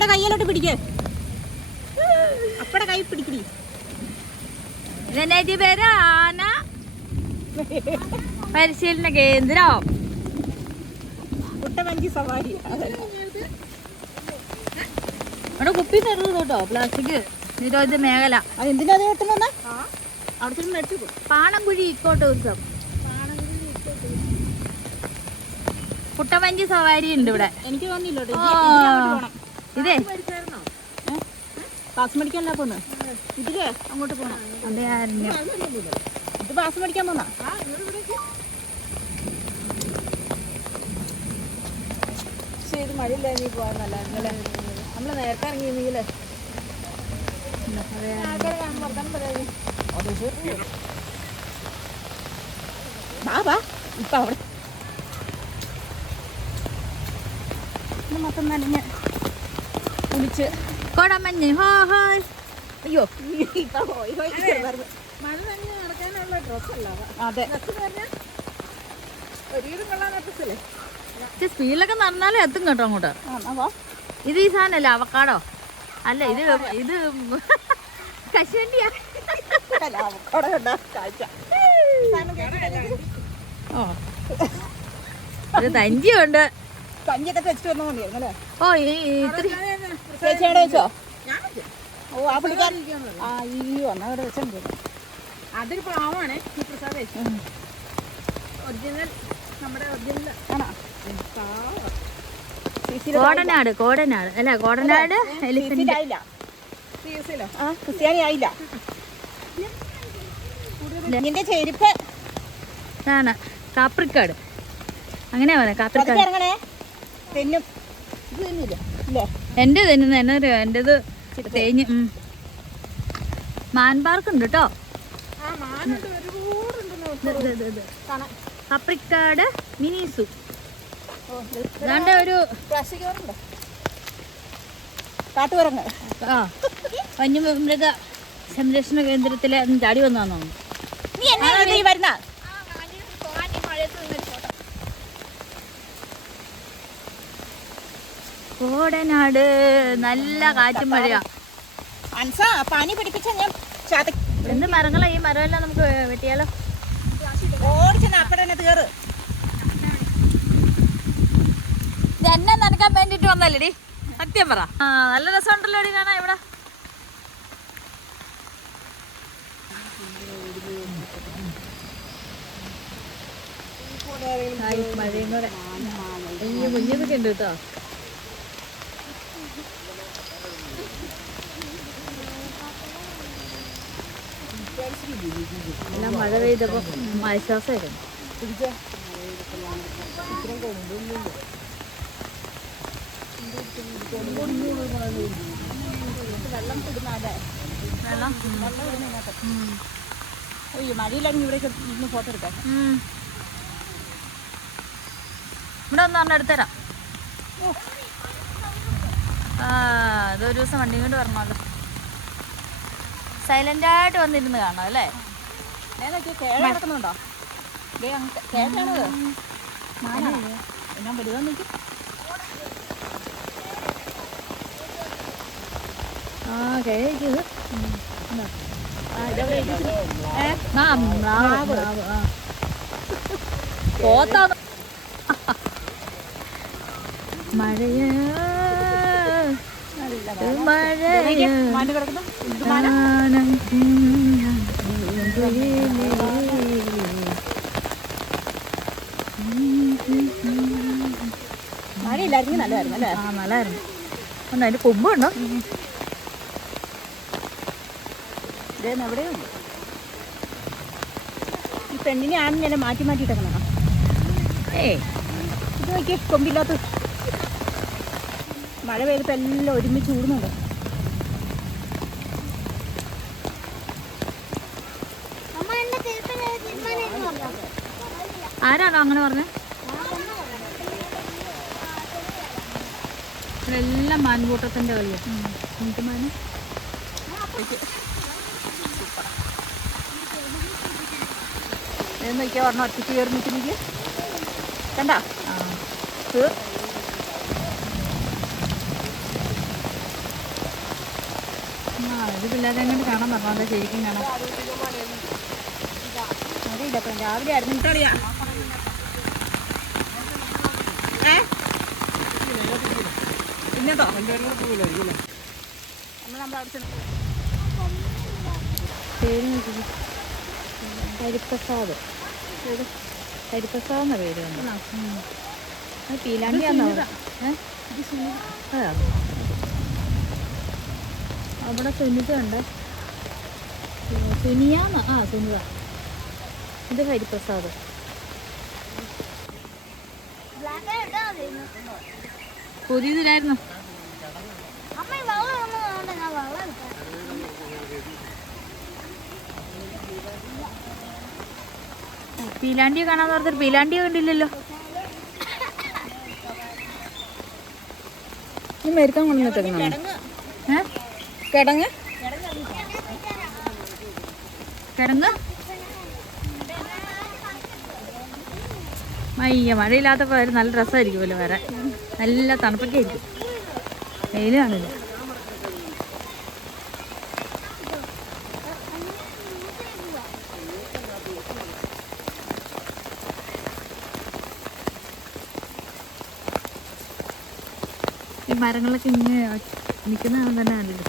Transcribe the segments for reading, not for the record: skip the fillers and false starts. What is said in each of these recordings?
അപ്പടെ കയ്യിലോട്ട് പിടിക്ക്. അപ്പടെ കൈ പിടിക്കടി. ഇതിന്റെ പേര് ആന പരിശീലന കേന്ദ്രം. കുട്ടവഞ്ചി സവാരി. അവിടെ കുപ്പി തരുന്നത് കേട്ടോ, പ്ലാസ്റ്റിക് നിരോധിത മേഖല. അതെന്തിനാ അത് കിട്ടുന്ന അവിടെ മേടിച്ചു. Panamkuzhi eco tourism. കുട്ടവഞ്ചി സവാരി ഉണ്ട് ഇവിടെ. എനിക്ക് തോന്നിയില്ലോ ഇതേ പാസ് മേടിക്കാനല്ല പോന്ന്. ഇതില് അങ്ങോട്ട് പോണം. അതെ, ഇത് പാസ് മേടിക്കാൻ പോന്നാ. പക്ഷേ ഇത് മഴയില്ല, ഇനി പോവാന്നല്ല. ഇന്നലെ നമ്മള് നേരത്തെ ഇറങ്ങിയെങ്കിലേ ബാബാ ഇപ്പൊ അവിടെ മൊത്തം നനഞ്ഞ് കുളിച്ച് കോടമഞ്ഞ്. അയ്യോ മഴ നനഞ്ഞ് നടക്കാനുള്ള ഡ്രസ്സല്ല. അതെ, ഒരുവിധം കൊള്ളാൻ ഡ്രസ്സല്ലേ. സ്പീഡിലൊക്കെ നടന്നാലേ എത്തും കേട്ടോ അങ്ങോട്ട്. ഇത് ഈ സാധനല്ല അവക്കാടോ? അല്ല, ഇത് കശുവണ്ടിയാ. ഒരു തഞ്ചിയുണ്ട്. കഞ്ഞിയൊക്കെ വെച്ചിട്ട് വന്നാൽ മതിയായിരുന്നല്ലേ? ഓ, ചേച്ചിയുടെ വെച്ചോ? ഓ, ആ പുള്ളിക്കാരൻ. അയ്യോ, എന്നാ അവിടെ വെച്ചിട്ടുണ്ട്. അതൊരു പാവമാണ് ഈ പ്രസാദേ. ഒറിജിനൽ, നമ്മുടെ ഒറിജിനൽ ആണോ? കോടനാട് അല്ല, കോടനാട് എലിഫന്റ് ആയില്ല. ക്രിസ്ത്യാനി ആയില്ല. നിന്റെ ചെരുപ്പ് ആണ് കാപ്രിക്കാട്. അങ്ങനെയാ പറയാ, കാപ്രിക്കാട്. ഇറങ്ങണേ, തെന്നും. ഇത് തന്നില്ല അല്ലേ? എൻ്റെ തെന്നുന്ന എന്നറിയോ? എൻ്റെത് തേഞ്ഞ്. മാൻ പാർക്ക് ഉണ്ട് കേട്ടോ. Kaprikkad mini zoo. അതാണ്ട് ഒരു കാട്ടുകുരങ്ങ്. വന്യമൃഗ സംരക്ഷണ കേന്ദ്രത്തിലെ ചാടി വന്നാന്നോ? നീ വരുന്ന കോടനാട് നല്ല കാറ്റും മഴയാ. പനി പിടിപ്പിച്ച ഞാൻ എന്ത് മരങ്ങളാ ഈ മരമെല്ലാം നമുക്ക് വെട്ടിയാലോ? ഓടിച്ചെന്ന് അപ്പടെ തന്നെ തീറ്. എന്നെ നനക്കാൻ വേണ്ടിട്ട് വന്നല്ലേടി, സത്യം പറ. നല്ല രസമുണ്ടല്ലോ ഇടി കാണാൻ ഇവിടെ. മഴയും കൂടെ ഈ കുഞ്ഞിതൊക്കെ ഉണ്ട് കേട്ടോ. എല്ലാം മഴ പെയ്തപ്പോ ആശ്വാസമായിരുന്നു. മഴയില്ലെങ്കിൽ ഇവിടെ ഇരുന്ന് ഫോട്ടോ എടുക്കാം. ഇവിടെ ഒന്ന് പറഞ്ഞ എടുത്തരാം. ഇതൊരു ദിവസം വണ്ടി കൊണ്ട് വരണമല്ലോ. സൈലന്റ് ആയിട്ട് വന്നിരുന്ന് കാണാം അല്ലേ? നടക്കുന്നുണ്ടോ? ഞാൻ വരുവാൻ നോക്കി. കേൾക്കുന്നത് പോത്താ. മഴയ മഴയില്ലായിരുന്നു, നല്ലതായിരുന്നു അല്ലേ? നല്ലായിരുന്നു. ഒന്ന് അതിന്റെ കൊമ്പുണ്ടോ? എവിടെയുണ്ട് ഈ പെണ്ണിനെ ആണിനെ മാറ്റി മാറ്റിയിട്ടേക്കണം. ഇത് നോക്കിയേ, കൊമ്പില്ലാത്ത. മഴ പെയ്തപ്പോൾ എല്ലാം ഒരുമിച്ച് കൂടുന്നുണ്ട്. ആരാണോ അങ്ങനെ പറഞ്ഞത്? എല്ലാം മാൻകൂട്ടത്തിന്റെ കളിയാണ്. മാന് നോക്കിയാൽ പറഞ്ഞ ഒറ്റയ്ക്ക് കയറി നിൽക്കുന്നെങ്കിൽ കണ്ട അത് പിള്ളേരെ അങ്ങോട്ട് കാണാൻ പറഞ്ഞാൽ ശരിക്കും കാണാം. അറിയില്ല, അപ്പം രാവിലെ ആയിരുന്നു കളിയാ. പിന്നെന്തോ ഹരിപ്രസാദ്, ഹരിപ്രസാദ് എന്ന പേര് വന്നു. അത് പീലാണ്ടിയാന്നോ? അതാ അവിടെ സുനിത ഉണ്ട്. സുനിയാന്ന്, സുനിത. ഇത് ഹരിപ്രസാദ്. പുതിയതിലായിരുന്നു. പീലാണ്ടിയെ കാണാൻ പറഞ്ഞൊരു പീലാണ്ടിയെ കണ്ടില്ലല്ലോ. ഈ മെരുക്കാൻ കൊണ്ടുവന്നിട്ടേക്കണോ? കിടങ്ങ് കിടങ്ങ് മഴയില്ലാത്തപ്പോൾ വരെ നല്ല രസമായിരിക്കുമല്ലോ വരാൻ. നല്ല തണുപ്പൊക്കെ ആയിരിക്കും. വെയിൽ കാണില്ല. ഈ മരങ്ങളൊക്കെ ഇങ്ങനെ നിൽക്കുന്നതാണ് തന്നെ നല്ലത്.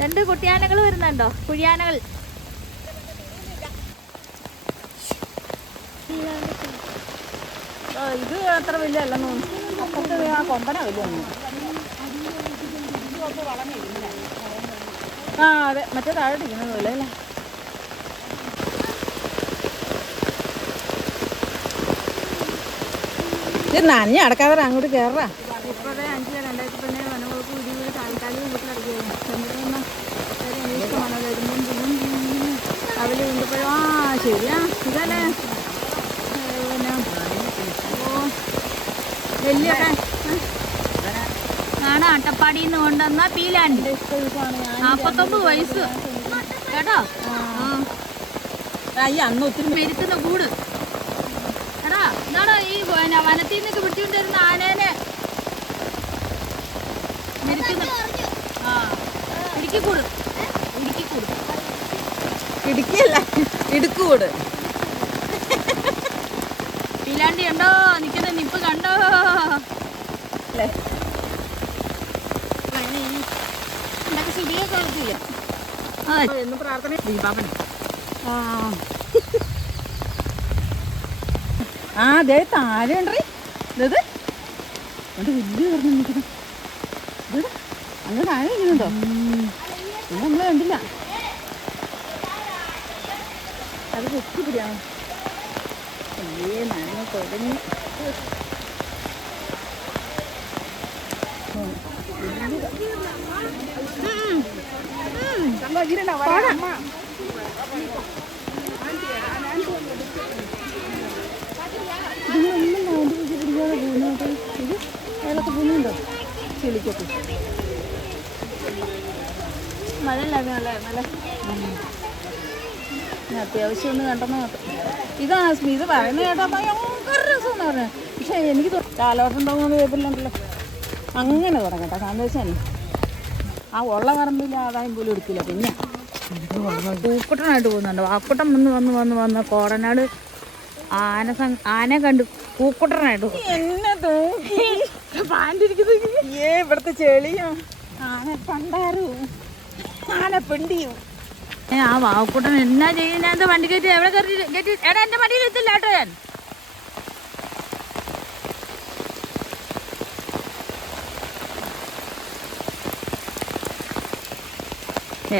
രണ്ട് കുട്ടിയാനകൾ വരുന്നുണ്ടോ? കുഴിയാനകൾ. ഇത് അത്ര വലിയ അല്ലെന്ന് തോന്നുന്നു. അപ്പുറത്ത് ആ കൊമ്പന വലിയ അതെ, മറ്റേ താഴെ ഇരിക്കുന്നത് പോലെ അല്ലേ. ഇത് നനഞ്ഞ അടക്കാതെ അങ്ങോട്ട് കയറാ. ഇപ്പോഴേ 5/2015 വനവകുപ്പ് വീടുകളിൽ താൽക്കാലിക വീട്ടിലടക്കുകയാണ്. ചന്ദ്രനെ അവല് കൊണ്ടുപോയോ? ശരിയാ, ഇതല്ലേ പിന്നെ വലിയൊക്കെ ആണ് അട്ടപ്പാടിയിൽ നിന്ന് കൊണ്ടുവന്ന പീലാണ്ടി. 49 വയസ്സ് കേട്ടോ. അന്ന് ഒത്തിരി പെരുക്കുന്ന കൂട്. എടാ ഇതാണോ ഈ വനത്തിൽ നിന്നൊക്കെ വിട്ടുകൊണ്ടിരുന്ന ആനേനെ മെരുക്കുന്ന ഇടുക്കിക്കൂട്. ഇടുക്കിക്കൂട്, ഇടുക്കിയല്ല, ഇടുക്കൂട്. പീലാണ്ടി ഉണ്ടോ? നിൽക്കുന്ന നിപ്പ് കണ്ടോ? എന്ന് പ്രാർത്ഥന ദീപാപ്പൻ. അതെ താഴെ ഉണ്ടേ. ഇത് വലിയ പറഞ്ഞു നിൽക്കണം. അങ്ങ് താഴെ ഇരിക്കുന്നുണ്ടോ? നമ്മൾ കണ്ടില്ല. അത് വെച്ച് പിടിയാണോ? നനഞ്ഞ കൊടഞ്ഞ് ഇത് വെള്ളത്തിൽ പോകുന്നുണ്ടോ? ചെളിക്കൊക്കെ മഴ ഇല്ലാതെ നല്ല അത്യാവശ്യം ഒന്ന് കണ്ടെന്ന് മാത്രം. ഇതാ സ്മിത പറയുന്നത് കേട്ടാ ഭയങ്കര രസമെന്ന് പറഞ്ഞത്. പക്ഷേ എനിക്ക് കാലോട്ടം ഉണ്ടാകുന്ന പേപ്പറിലുണ്ടല്ലോ അങ്ങനെ തുടങ്ങട്ടെ. കാരണം വെച്ചാൽ ആ ഉള്ള പറമ്പിൽ ആദായം പോലും എടുക്കില്ല. പിന്നെ പൂക്കുട്ടനായിട്ട് പോകുന്നുണ്ട്. വാക്കുട്ടൻ വന്ന് കോടനാട് ആന കണ്ട് പൂക്കുട്ടനായിട്ട് എന്നെ നോക്കി പാൻറ്റിരിക്കുന്നത്. ഇവിടുത്തെ ചെളിയും ആന പണ്ടാരും ആന പെണ്ടിയും. ആ വാക്കുട്ടൻ എന്നാ ചെയ്യുന്ന വണ്ടി കയറ്റി എവിടെ കയറ്റി? എടാ എന്റെ വണ്ടിയിൽ എത്തില്ല കേട്ടോ. ഞാൻ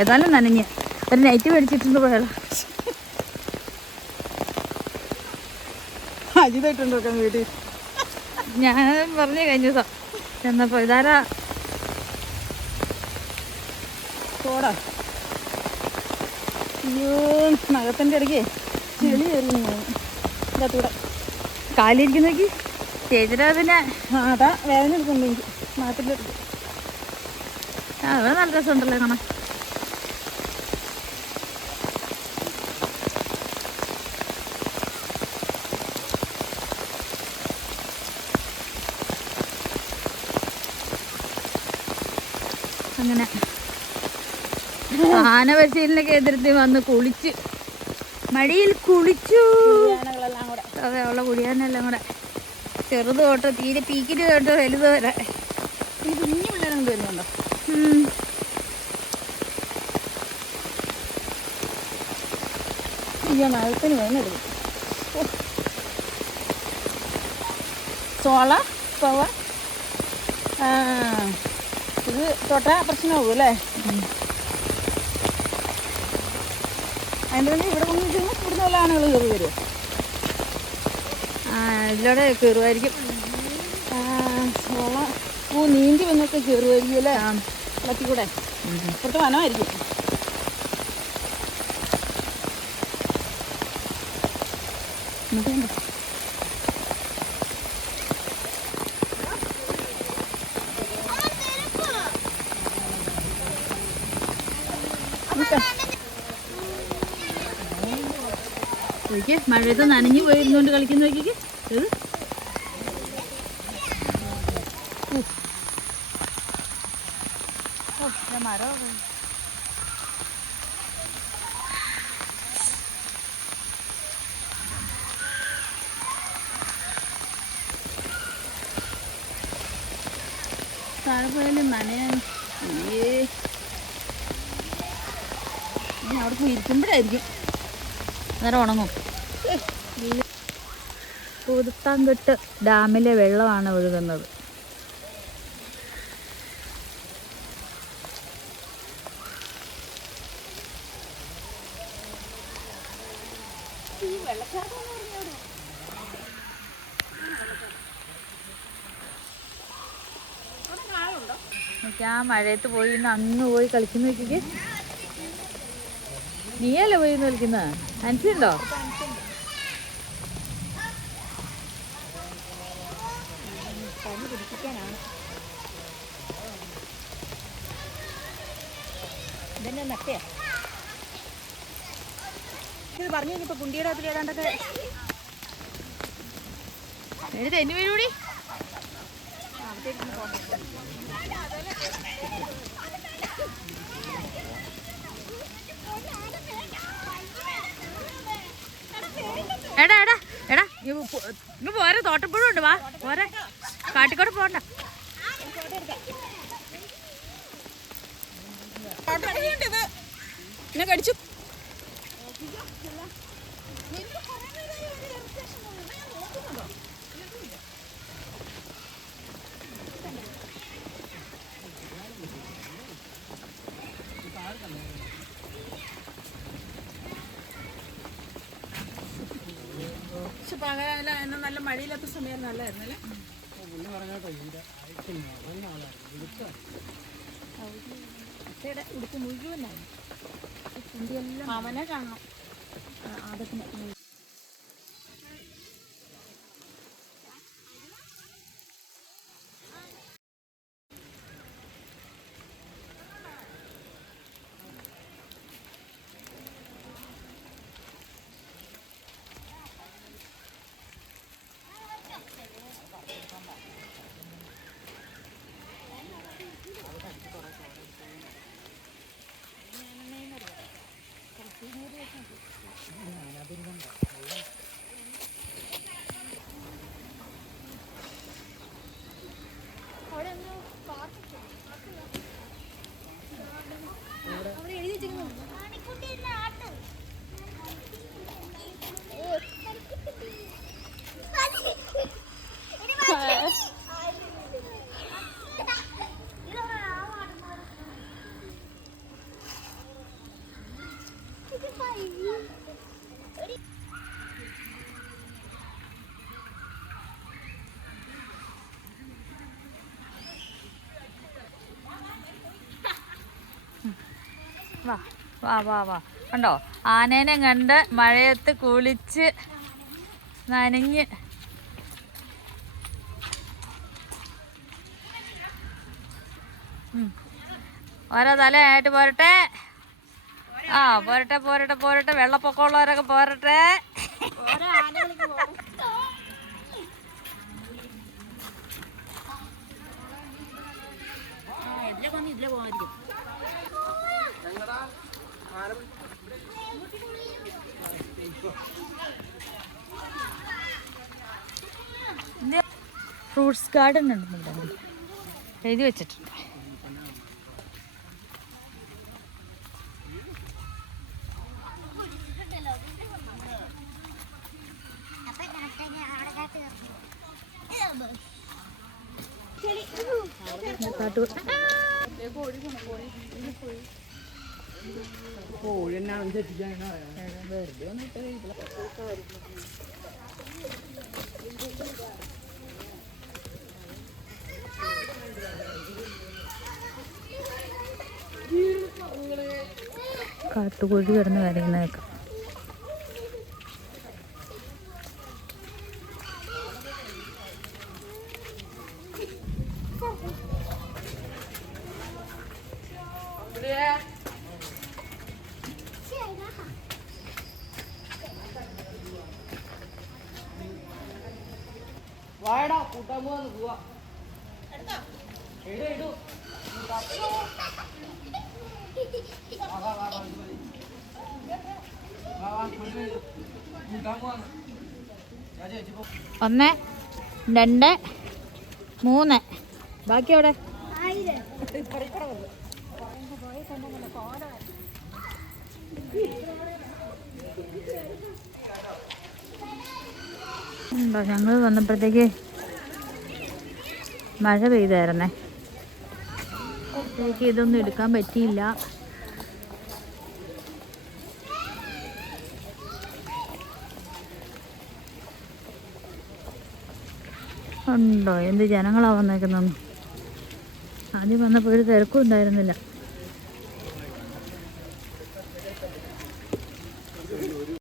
ഏതായാലും നനഞ്ഞ് ഒരു നൈറ്റ് മേടിച്ചിട്ടുണ്ട് പോയാലോ. അജിതായിട്ടുണ്ടോ വീട്ടിൽ? ഞാൻ പറഞ്ഞു കഴിഞ്ഞ ദിവസം ചെന്നപ്പോ ഇതാരാ പോടാ. അയ്യോ, നഖത്തിൻ്റെ ഇടയ്ക്ക് ചെളി കയറുന്നു ഇതിനകത്തൂടെ. കാലിരിക്കുന്നേക്ക് ചേച്ചിരാ. പിന്നെ അതാ വേദന എടുക്കുന്നുണ്ട് എനിക്ക് നാട്ടിൻ്റെ അടുത്ത്. അവിടെ നല്ല രസമുണ്ടല്ലോ കാണാൻ. അങ്ങനെ ആന പരിശീലന കേന്ദ്രത്തിൽ വന്ന് കുളിച്ച് മടിയിൽ കുളിച്ചു. അതെ, ഉള്ള കുടിയാനെല്ലാം കൂടെ ചെറുത് തൊട്ട് തീരെ പീക്കിന് തൊട്ട് വലുത് വരെ കുഞ്ഞു പിള്ളേരും വരുന്നുണ്ടോ? നഗത്തിന് വേണമെടുക്കും. സോള പവർ ഇത് തൊട്ടാ പ്രശ്നമാകും അല്ലേ? അതിൻ്റെ തന്നെ ഇവിടെ കൊണ്ട് ഇവിടുന്ന് വല്ല ആണുകൾ കയറി വരുമോ? ഇതിലൂടെ കയറുമായിരിക്കും. സോള നീന്തി വന്നൊക്കെ കയറുമായിരിക്കും അല്ലേ? വെള്ളത്തിൽ കൂടെ ഇപ്പോഴത്തെ വനമായിരിക്കും. മഴയത്ത് നനഞ്ഞു പോയിരുന്നോണ്ട് കളിക്കുന്ന നോക്കിക്ക്. മരം താഴെ പോയാലും നനയാൻ അവിടെ പോയി ഇരിക്കുമ്പോഴായിരിക്കും അന്നേരം ഉണങ്ങും. പൂതത്താൻകെട്ട് ഡാമിലെ വെള്ളമാണ് ഒഴുകുന്നത്. ആ മഴയത്ത് പോയി അങ്ങ് പോയി കളിക്കുന്ന നോക്കിക്ക്. നീയല്ലേ പോയി കളിക്കുന്ന? അനുസരിച്ചുണ്ടോ? ഇതെന്നെ നട്ടയാ ഇത് പറഞ്ഞു കഴിഞ്ഞപ്പോ കുണ്ടിയുടെ അതിൽ ഏതാണ്ടൊക്കെ തെന്നി വീഴൂടി. എടാ എടാ എടാ ഇങ്ങ് പോരെ, തോട്ടപ്പുഴും ഉണ്ട്. വാ പോരെ, കാട്ടിക്കോട് പോണ്ട. എന്നെ കടിച്ചു. പക്ഷെ പകല നല്ല മഴയില്ലാത്ത സമയം നല്ലായിരുന്നല്ലേ? ഉടുപ്പ് മുഴുവനായി അവനെ കാണണം. ആദത്തിന് വാ വാ വാ വാ. കണ്ടോ, ആനേനെ കണ്ട് മഴയത്ത് കുളിച്ച് നനഞ്ഞ് ഓരോ തലയായിട്ട് പോരട്ടെ. ആ പോരട്ടെ പോരട്ടെ പോരട്ടെ. വെള്ളപ്പൊക്കമുള്ളവരൊക്കെ പോരട്ടെ. ഇതിലെ ഫ്രൂട്ട്സ് ഗാർഡൻ ഉണ്ട്, എഴുതി വെച്ചിട്ടുണ്ട്. കാട്ടുകോഴി കിടന്ന് കരയുന്നേക്കാം. വാടാ കൂട്ടാൻ പോവാന്ന് പോവാ. ഇടൂ ഒന്ന്, രണ്ട്, മൂന്ന്. ബാക്കി എവിടെ? ഉണ്ടോ? ഞങ്ങൾ വന്നപ്പോഴത്തേക്ക് മഴ പെയ്തായിരുന്നേ, അപ്പോഴത്തേക്ക് ഇതൊന്നും എടുക്കാൻ പറ്റിയില്ല. ഉണ്ടോ എന്ത് ജനങ്ങളാ വന്നേക്കുന്നൊന്നും. ആദ്യം വന്നപ്പോൾ ഒരു തിരക്കും ഉണ്ടായിരുന്നില്ല.